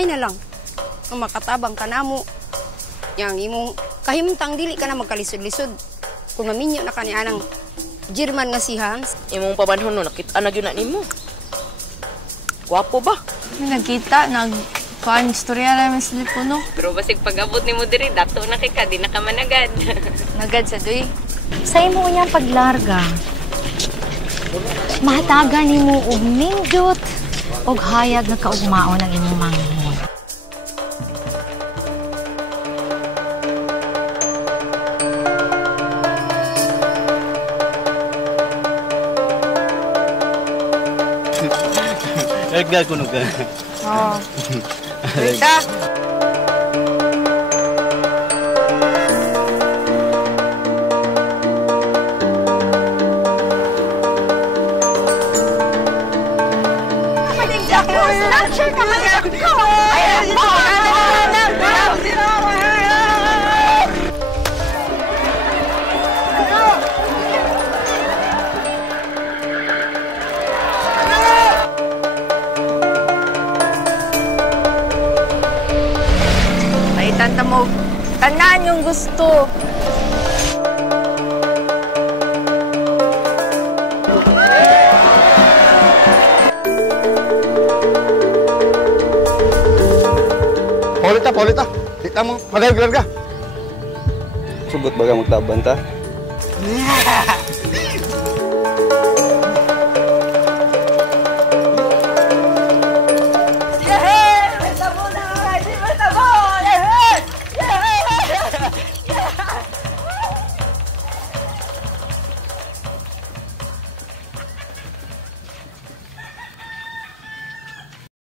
gamay na lang. Ang makatabang ka na mo. Yang imong kahimtang dili ka na magkalisod-lisod. Kung maminyo na kani anang German nga si Hans. Imong pamanhon no, nakita na gyud na nimo. Gwapo ba? Nagkita, kuan istorya namin sa telepono. Pero basig pag-abot nimo diri, dato na kay ka, di na ka managad. Nagad sa doy. Sa imo niyang paglarga, mahatagan nimo og nindot og hayag nga kaugmaon ang imong manghod. Nagdag ko nung Oo. Rita! Tanta mo, tanan yung gusto. Paulita. Di ka mo, magaglar ka. Subot baga magtaban ta?